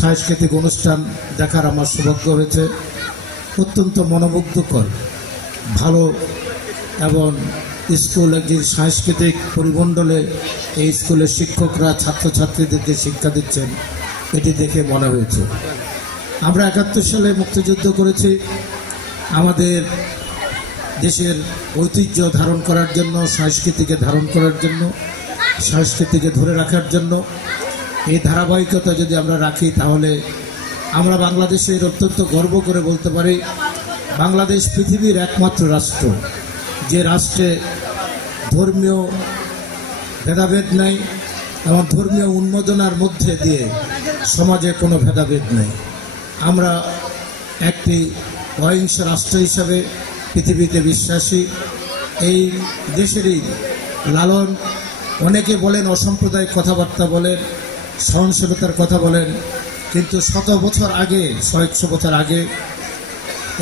সাংস্কৃতিক অনুষ্ঠান দেখার আমার সৌভাগ্য হয়েছে। অত্যন্ত মনোমুগ্ধকর, ভালো এবং স্কুল একটি সাংস্কৃতিক পরিমণ্ডলে এই স্কুলের শিক্ষকরা ছাত্রছাত্রীদেরকে শিক্ষা দিচ্ছেন, এটি দেখে মনে হয়েছে। আমরা ৭১ সালে মুক্তিযুদ্ধ করেছি আমাদের দেশের ঐতিহ্য ধারণ করার জন্য, সংস্কৃতিকে ধারণ করার জন্য, সংস্কৃতিকে ধরে রাখার জন্য। এই ধারাবাহিকতা যদি আমরা রাখি তাহলে আমরা বাংলাদেশের অত্যন্ত গর্ব করে বলতে পারি বাংলাদেশ পৃথিবীর একমাত্র রাষ্ট্র যে রাষ্ট্রে ধর্মীয় ভেদাভেদ নাই এবং ধর্মীয় উন্মোদনার মধ্যে দিয়ে সমাজে কোনো ভেদাভেদ নেই। আমরা একটি অহিংস রাষ্ট্র হিসাবে পৃথিবীতে বিশ্বাসী। এই দেশেরই লালন, অনেকে বলেন অসাম্প্রদায়িক কথাবার্তা বলেন, সহনশীলতার কথা বলেন, কিন্তু 100 বছর আগে, 100 বছর আগে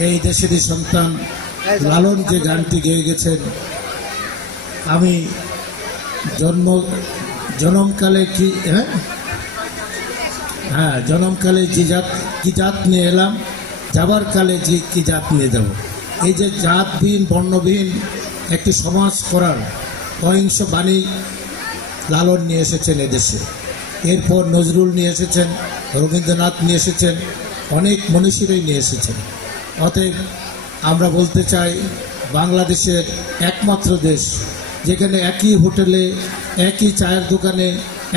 এই দেশেরই সন্তান লালন যে গানটি গেয়ে গেছেন, আমি জনমকালে কি জনমকালে কি জাত নিয়ে এলাম, যাবার কালে যে কি জাত নিয়ে যাব। এই যে জাতবিহীন বর্ণবিহীন একটি সমাজ করার অহিংস বাণী লালন নিয়ে এসেছেন এদেশে। এরপর নজরুল নিয়ে এসেছেন, রবীন্দ্রনাথ নিয়ে এসেছেন, অনেক মনীষীরাই নিয়ে এসেছেন। অতএব আমরা বলতে চাই বাংলাদেশের একমাত্র দেশ যেখানে একই হোটেলে, একই চায়ের দোকানে,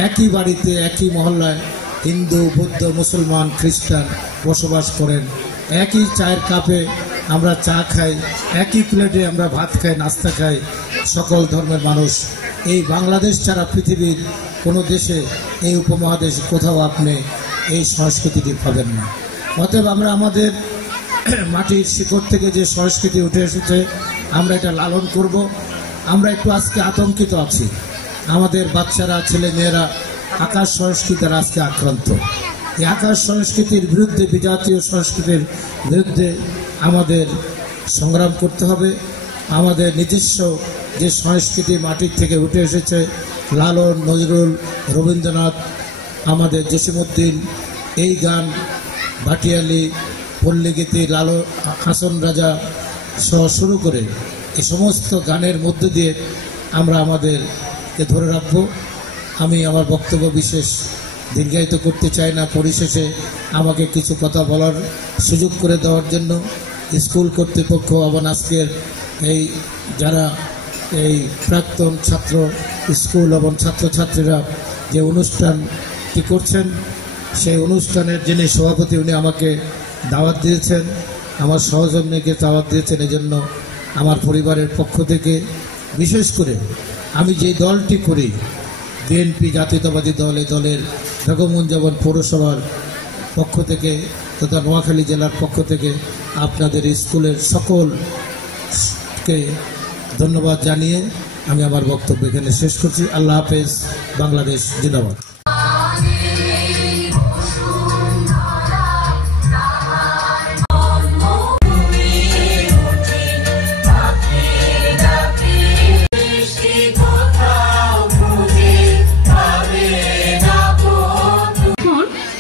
একই বাড়িতে, একই মহল্লায় হিন্দু, বৌদ্ধ, মুসলমান, খ্রিস্টান বসবাস করেন। একই চায়ের কাপে আমরা চা খাই, একই প্লেটে আমরা ভাত খাই, নাস্তা খাই, সকল ধর্মের মানুষ। এই বাংলাদেশ ছাড়া পৃথিবীর কোনো দেশে, এই উপমহাদেশে কোথাও আপনি এই সংস্কৃতিটি পাবেন না। অতএব আমরা আমাদের মাটির শিকড় থেকে যে সংস্কৃতি উঠে এসেছে আমরা এটা লালন করব। আমরা একটু আজকে আতঙ্কিত আছি, আমাদের বাচ্চারা, ছেলে মেয়েরা আকাশ সংস্কৃতির আজকে আক্রান্ত। এই আকাশ সংস্কৃতির বিরুদ্ধে, বিজাতীয় সংস্কৃতির বিরুদ্ধে আমাদের সংগ্রাম করতে হবে। আমাদের নিজস্ব যে সংস্কৃতি মাটির থেকে উঠে এসেছে, লালন, নজরুল, রবীন্দ্রনাথ, আমাদের জসিমউদ্দিন, এই গান, ভাটিয়ালি, পল্লীগীতি, লালন, হাসন রাজা সহ শুরু করে এই সমস্ত গানের মধ্য দিয়ে আমরা আমাদেরকে ধরে রাখব। আমি আমার বক্তব্য বিশেষ দীর্ঘায়িত করতে চাই না। পরিশেষে আমাকে কিছু কথা বলার সুযোগ করে দেওয়ার জন্য স্কুল কর্তৃপক্ষ এবং আজকের এই যারা এই প্রাক্তন ছাত্র স্কুল এবং ছাত্রছাত্রীরা যে অনুষ্ঠানটি করছেন, সেই অনুষ্ঠানের যিনি সভাপতি উনি আমাকে দাওয়াত দিয়েছেন, আমার সহকর্মীকে দাওয়াত দিয়েছেন। এজন্য আমার পরিবারের পক্ষ থেকে, বিশেষ করে আমি যে দলটি করি বিএনপি জাতীয়তাবাদী দল, এই দলের বেগমগঞ্জ পৌরসভার পক্ষ থেকে তথা নোয়াখালী জেলার পক্ষ থেকে আপনাদের স্কুলের সকলকে ধন্যবাদ জানিয়ে আমি আমার বক্তব্য এখানে শেষ করছি। আল্লাহ হাফেজ। বাংলাদেশ জিন্দাবাদ।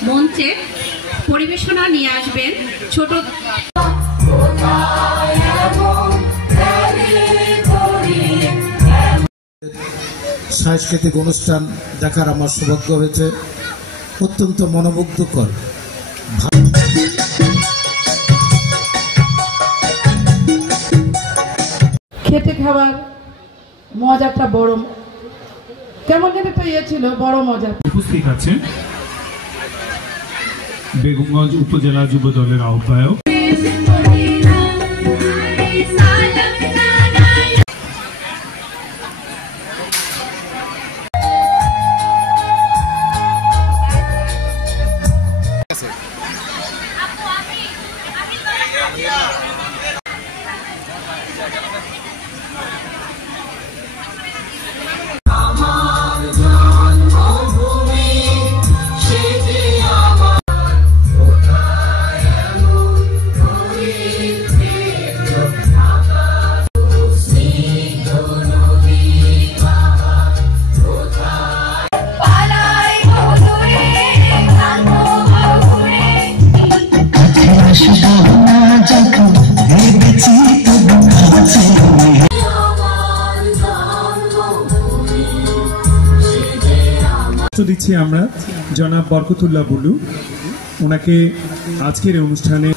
মঞ্চে পরিবেশনা নিয়ে আসবেন ছোট সাংস্কৃতিক অনুষ্ঠান দেখার আমার সৌভাগ্য হয়েছে। অত্যন্ত মনোমুগ্ধকর, খেটে খাবার মজাটা বড়, কেমন যেন একটা ইয়ে ছিল, বড় মজা। উপস্থিত আছেন বেগমগঞ্জ উপজেলা যুব দলের আহ্বায়ক দিচ্ছি আমরা জনাব বরকতুল্লাহ বুলু, ওনাকে আজকের এই অনুষ্ঠানে